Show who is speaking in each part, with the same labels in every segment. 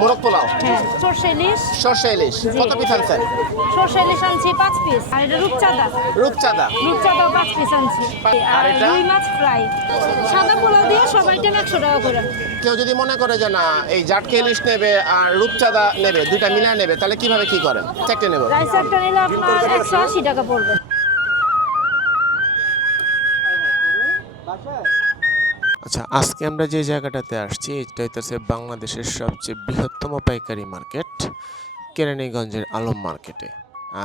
Speaker 1: মোরগ পোলাও?
Speaker 2: হ্যাঁ সর্ষে ইলিশ।
Speaker 1: সর্ষে ইলিশ। কত পিস আনছেন?
Speaker 2: সর্ষে ইলিশ আনছি পাঁচ পিস আর এটা রূপচাঁদা।
Speaker 1: রূপচাঁদা।
Speaker 2: রূপচাঁদাও পাঁচ পিস আনছি।
Speaker 1: আর এটা?
Speaker 2: রুই মাছ ফ্রাই। সাদা পোলাও দিয়ে টাকা করে।
Speaker 1: কেউ যদি মনে করে যে না এই জাটকে ইলিশ নেবে আর রূপচাঁদা নেবে দুইটা মিলা নেবে তাহলে কীভাবে কি করেন? চারটে নেব।
Speaker 2: রাইস একটা নিলে আপনার একশো আশি টাকা পড়বে।
Speaker 3: আচ্ছা আজকে আমরা যে জায়গাটাতে আসছি এটা হইতেছে বাংলাদেশের সবচেয়ে বৃহত্তম পাইকারি মার্কেট কেরানীগঞ্জের আলম মার্কেটে।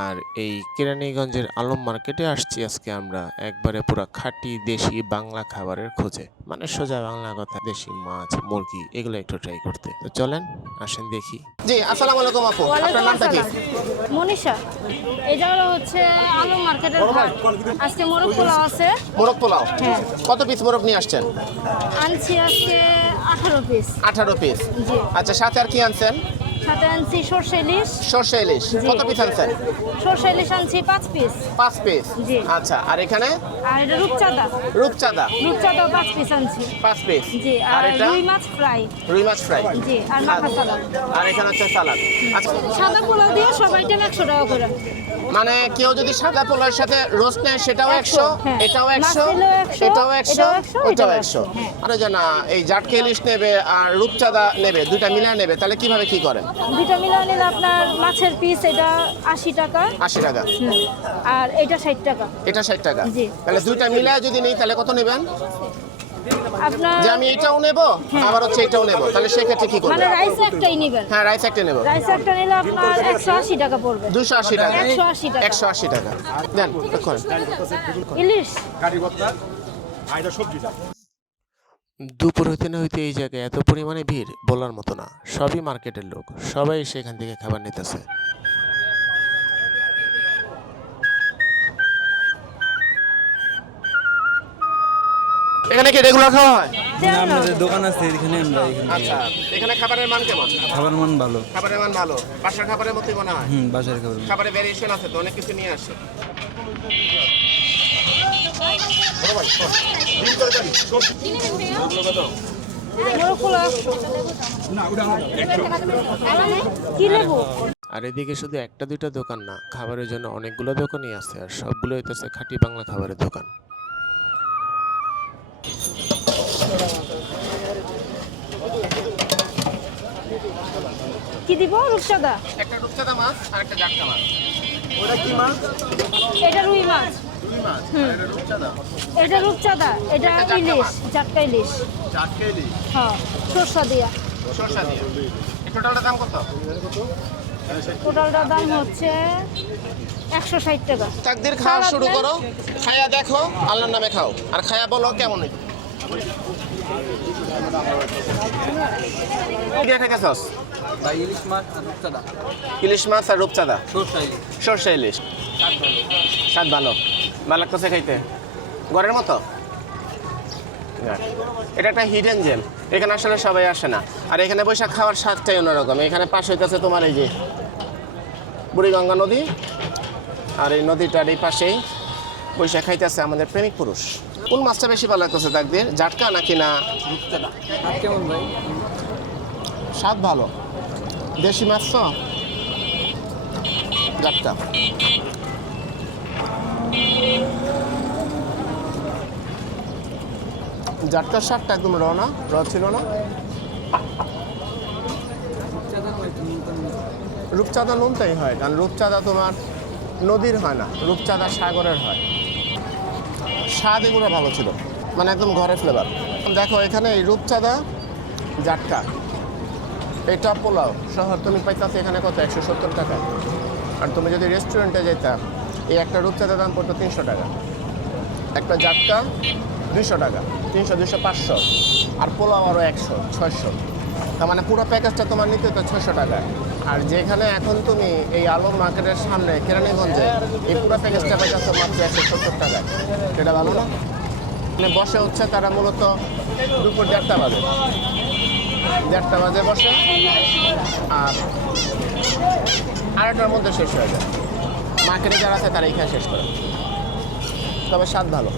Speaker 3: আর এই কেরানীগঞ্জের আলম মার্কেটে আসছি আজকে আমরা একবারে পুরো খাঁটি দেশি বাংলা খাবারের খোঁজে। মানে সোজা বাংলা কথা দেশি মাছ মুরগি এগুলো একটু ট্রাই করতে। তো চলেন আসেন দেখি।
Speaker 1: জি আসসালামু আলাইকুম আপু আপনার নামটা কি।
Speaker 2: মনীষা। এই হলো হচ্ছে আলু মার্কেটের ঘাট আজকে মোরগ পোলাও আছে।
Speaker 1: মোরগ পোলাও?
Speaker 2: হ্যাঁ।
Speaker 1: কত পিস মোরগ নিয়ে আসছেন?
Speaker 2: আনছি আজকে আঠারো পিস
Speaker 1: আঠারো পিস আচ্ছা সাথে আর কি আনছেন?
Speaker 2: সাথে আনছি সর্ষে ইলিশ।
Speaker 1: সর্ষে ইলিশ। কত পিস আনছেন?
Speaker 2: সর্ষে ইলিশ আনছি পাঁচ পিস
Speaker 1: পাঁচ পিস
Speaker 2: জি।
Speaker 1: আচ্ছা আর এখানে?
Speaker 2: আর এটা রূপচাঁদা।
Speaker 1: রূপচাঁদা।
Speaker 2: রূপচাঁদা পাঁচ পিস আনছি।
Speaker 1: পাঁচ পিস
Speaker 2: জি
Speaker 1: আর এটা?
Speaker 2: রুই মাছ ফ্রাই।
Speaker 1: রুই মাছ ফ্রাই।
Speaker 2: জি আর মাখা সালাদ।
Speaker 1: আর এখানে হচ্ছে সালাদ। আচ্ছা
Speaker 2: সাদা পোলাও দিয়ে সবাই টেন একশো টাকা করে।
Speaker 1: মানে কেউ যদি সাদা পোলার সাথে রোস্ট নেয় সেটাও একশো
Speaker 2: হ্যাঁ।
Speaker 1: এটাও একশো এটাও একশো
Speaker 2: এটাও একশো, এটাও
Speaker 1: একশো।
Speaker 2: হ্যাঁ।
Speaker 1: আরে যে না এই জাটকে ইলিশ নেবে আর রূপচাঁদা নেবে দুইটা মিলা নেবে তাহলে কীভাবে কি করেন?
Speaker 2: দুইটা মিলাও নিলে আপনার মাছের পিস এটা আশি টাকা।
Speaker 1: আশি টাকা।
Speaker 2: আর এটা ষাট টাকা।
Speaker 1: এটা ষাট টাকা। তাহলে দুইটা মিলায় যদি নেই তাহলে কত নেবেন? যে আমি এটাও নেব আবার হচ্ছে এটাও নেব। তাহলে সেক্ষেত্রে কি
Speaker 2: মানে
Speaker 1: করবেন
Speaker 2: রাইস একটাই নেবেন?
Speaker 1: হ্যাঁ রাইস একটা নেব।
Speaker 2: রাইস একটা নিলে আপনার একশো আশি টাকা পড়বে।
Speaker 1: দুশো আশি টাকা।
Speaker 2: একশো আশি টাকা।
Speaker 1: একশো আশি টাকা। দেন করেন
Speaker 2: ইলিশ।
Speaker 3: দুপুর হইতে না হইতে এই জায়গায় এত পরিমাণে ভিড় বলার মতো না। সবই মার্কেটের লোক। সবাই সেখান থেকে খাবার নিতেছে।
Speaker 1: এখানে কি রেগুলার খাওয়া হয়?
Speaker 4: না,
Speaker 2: না।
Speaker 4: দোকান আছে এখানে আমরা এখানে
Speaker 1: আচ্ছা এখানে খাবারের মান কেমন?
Speaker 4: খাবার মান ভালো।
Speaker 1: খাবারের মান ভালো। বাসার খাবারের মতোই মনে হয়?
Speaker 4: হুম বাসার খাবার।
Speaker 1: খাবারের ভ্যারিয়েশন আছে তো অনেক কিছু নিয়ে আসে।
Speaker 3: আর এদিকে শুধু একটা দুইটা দোকান না খাবারের জন্য অনেকগুলো দোকানই আছে আর সবগুলো হইতেছে খাঁটি বাংলা খাবারের দোকান।
Speaker 2: কি দিব? রূপচাঁদা?
Speaker 1: একটা রূপচাঁদা মাছ আর একটা জাটকা মাছ। ওটা কি মাছ?
Speaker 2: এটা রুই মাছ।
Speaker 1: রুই মাছ এটা রূপচাঁদা?
Speaker 2: এটা রূপচাঁদা এটা
Speaker 1: এটা জাটকা
Speaker 2: ইলিশ ইলিশ।
Speaker 1: জাটকা ইলিশ?
Speaker 2: হ্যাঁ সরষা দিয়া।
Speaker 1: সরষা দিয়ে। এই টোটালটার দাম কত?
Speaker 2: টোটালটার দাম হচ্ছে একশো ষাট টাকা।
Speaker 1: তাকদির খাওয়া শুরু করো। খায়া দেখো আল্লাহর নামে খাও। আর খায়া বলো কেমন
Speaker 4: ইলিশ মাছ আর রূপচাঁদা।
Speaker 1: সর্ষে ইলিশ। স্বাদ ভালো। ভালো। লাগতেছে খাইতে? ঘরের মতো? এটা একটা হিডেন জেম এখানে আসলে সবাই আসে না। আর এখানে বৈশাখ খাওয়ার স্বাদটাই অন্যরকম। এখানে পাশে হইতেছে তোমার এই যে বুড়িগঙ্গা নদী। আর এই নদীটার এই পাশেই বৈশাখ খাইতেছে আমাদের প্রেমিক পুরুষ। কোন মাছটা বেশি ভালো লাগতেছে তাকদের জাটকা নাকি না
Speaker 4: কেমন ভাই?
Speaker 1: স্বাদ ভালো। দেশি মাছ তো? জাটকা। জাটকার স্বাদটা একদম র না? র ছিল না?
Speaker 4: রূপচাঁদা
Speaker 1: নুনটাই হয় কারণ রূপচাঁদা তোমার নদীর হয় না রূপচাঁদা সাগরের হয়। স্বাদ এগুলো ভালো ছিল। মানে একদম ঘরের ফ্লেভার দেখো, এখানে এই রূপচাঁদা জাটকা। এটা পোলাও। শহর তুমি পাইতাছো এখানে কত? একশো সত্তর টাকা। আর তুমি যদি রেস্টুরেন্টে যেতা এই একটা রূপচাঁদা দাম পড়তো তিনশো টাকা। একটা জাটকা, দুইশো টাকা। তিনশো দুশো পাঁচশো। আর পোলাও আরও একশো, ছয়শো। তার মানে পুরো প্যাকেজটা তোমার নিতে তো ছয়শো টাকা। আর যেখানে এখন তুমি এই আলম মার্কেটের সামনে কেরানীগঞ্জে এই পুরো প্যাকেজটা পাইতেছ মাত্র একশো সত্তর টাকা সেটা ভালো না? মানে বসে হচ্ছে তারা মূলত দুপুর দেড়টা বাজে। দেড়টা বাজে বসে, আর আড়াইটার মধ্যে শেষ হয়ে যায়। মার্কেটে যারা আছে তারা এখানে শেষ করে। তবে স্বাদ ভালো।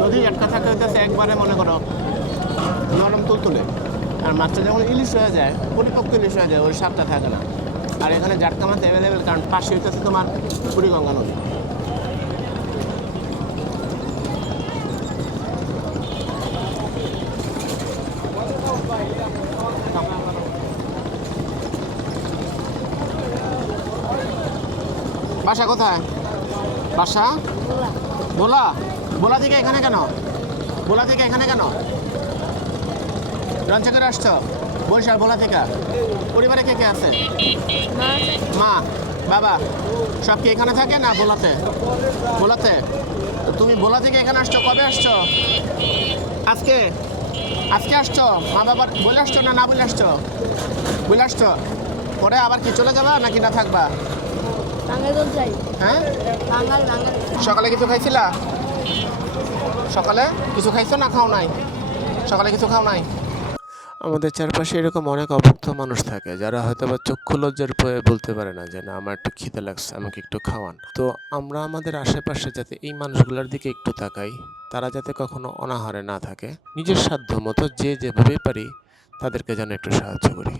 Speaker 1: নদী আটকা থাকা হইতেছে একবারে মনে করো নরম তুলতুলে। আর মাছটা যখন ইলিশ হয়ে যায়, পরিপক্ক ইলিশ হয়ে যায় ওই স্বাদটা থাকে না। আর এখানে জাটকা মাছ অ্যাভেলেবেল কারণ পাশে হইতেছে তোমার বুড়িগঙ্গা নদী। বাসা কোথায়? বাসা? বোলা বোলা থেকে এখানে কেন? বোলা থেকে এখানে কেন? লঞ্চে করে আসছো? বরিশাল বোলা থেকে। পরিবারে কে কে আছে? মা বাবা সব কি এখানে থাকে না বোলাতে বোলাতে তুমি বোলা থেকে এখানে আসছো কবে আসছো? আজকে? আজকে আসছো? মা বাবার বলে আসছো না না বলে আসছো? বলে আসছো? পরে আবার কি চলে যাবা নাকি না থাকবা? হ্যাঁ? সকালে কিছু খাইছিলা? সকালে? কিছু খাইছো না খাও নাই? সকালে কিছু খাও নাই?
Speaker 3: আমাদের চারপাশে এরকম অনেক অভুক্ত মানুষ থাকে, যারা হয়তো বা চক্ষু লজ্জার ভয়ে বলতে পারে না যে, না, আমার একটু খিদে লাগছে, আমাকে একটু খাওয়ান। তো আমরা আমাদের আশেপাশে যাতে এই মানুষগুলোর দিকে একটু তাকাই, তারা যাতে কখনো অনাহারে না থাকে, নিজের সাধ্য মতো যে যেভাবে পারি, তাদেরকে যেন একটু সাহায্য করি।